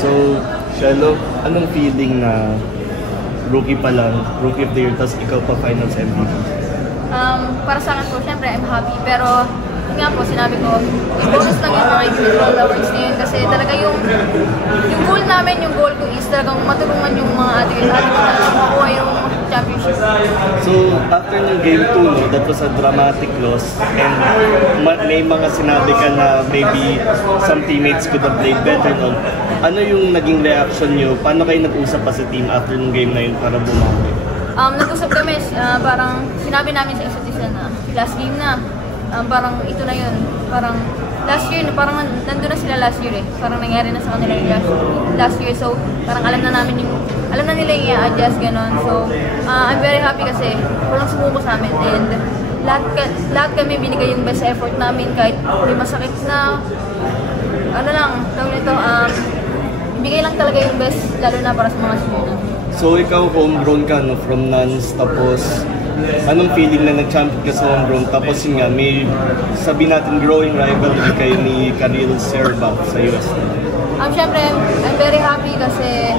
So, Shelo, anong feeling na rookie pa lang, rookie of the year, tapos ikaw pa finals MVP? Para sa akin po, syempre, I'm happy. Pero, yun nga po, sinabi ko, i-bonus lang yung mga individual awards na yun. Kasi talaga yung goal namin, yung goal ko is talagang matulungan yung mga athletes na makuha yung championship. So, after yung game 2, no, that was a dramatic loss. And may mga sinabi ka na maybe some teammates could have played better. No? Ano yung naging reaction nyo? Paano kayo nag-usap pa sa team after nung game na yun para bumawi? Nag-usap kami, parang sinabi namin sa isa't isa na last game na. Parang ito na yun. Parang last year, parang nandun na sila last year eh. Parang nangyari na sa kanila yung last year. So, parang alam na nila yung i-adjust, gano'n. So, I'm very happy kasi walang sumuko sa amin. And lahat kami binigay yung best effort namin kahit may masakit na, tawag nito, ibigay lang talaga yung best, lalo na para sa mga senior. So, ikaw homegrown ka, no, from Nans, tapos anong feeling na nag-champion ka sa homegrown? Tapos yun nga, may sabi natin growing rivalry kayo ni Khalil Serba sa US. Siyempre, I'm very happy kasi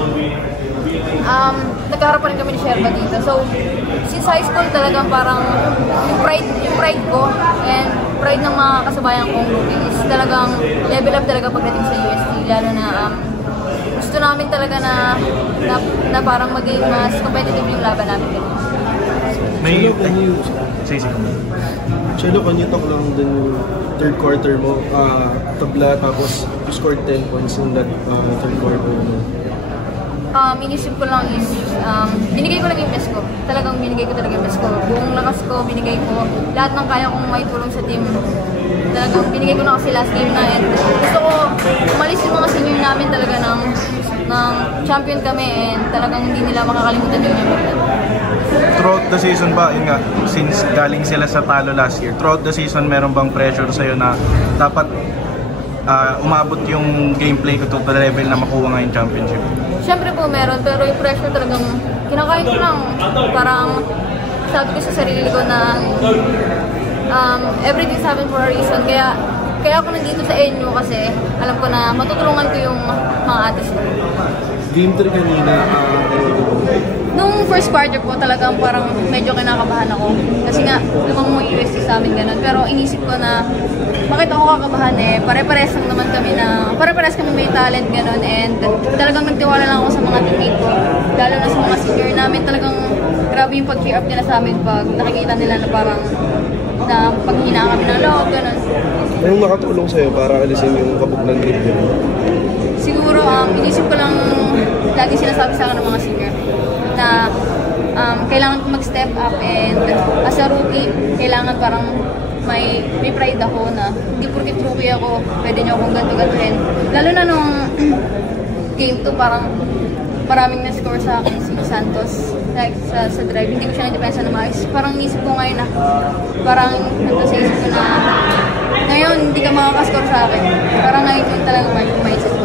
nagkaharap pa rin kami ni Sherba dito. So, since high school talagang parang yung pride ko and pride ng mga kasabayan kong rookie is talagang level up talaga pagdating sa UST. Lalo na gusto namin talaga na parang maging mas competitive yung laban namin. Chelo, can you talk lang din third quarter mo, tabla, tapos you scored 10 points in that third quarter mo? Inisip ko lang is, binigay ko lang yung best ko. Talagang binigay ko talaga yung best ko. Buong lakas ko, binigay ko. Lahat ng kaya kong may tulong sa team. Talagang binigay ko na kasi last game na. And gusto ko, umalis yung mga senior namin talaga ng champion kami and talagang hindi nila makakalimutan yung champion. Throughout the season ba, yun nga, since galing sila sa talo last year, throughout the season meron bang pressure sa'yo na dapat umabot yung gameplay ko to the level na makuha nga yung championship? Siyempre po meron, pero yung pressure talagang kinakain ko lang. Parang sabi ko sa sarili ko na everything's happened for a reason. Kaya ako nandito sa NU kasi alam ko na matutulungan ko yung mga atis ko. Game 3 kanina, Nung first quarter po talagang parang medyo kinakabahan ako. Kasi nga, lumang mga UST sa amin ganun. Pero inisip ko na bakit ako kakabahan eh, pare-pares lang naman kami pare-pares kami may talent ganun. And talagang nagtiwala lang ako sa mga teammate ko. Lalo na sa mga senior namin, talagang grabe yung pag-cheer up nila sa amin pag nakikita nila na parang na paghina kami ng loob, ganun. anong nakatulong sa'yo para alisin yung kabog ng game yun? Siguro, inisip ko lang lagi sinasabi sa akin ng mga senior na kailangan ko mag-step up and as a rookie, kailangan parang may pride ako na hindi porket rookie ako, pwede nyo akong ganto-gantuhin. Lalo na nung game 2, parang maraming na-score sa akin si Santos like sa drive, hindi ko siya na-depensa na maayos. Parang isip ko ngayon na parang nandun sa isip ko na ngayon hindi ka makakascore sa akin. Parang ngayon ko talaga may isip ko.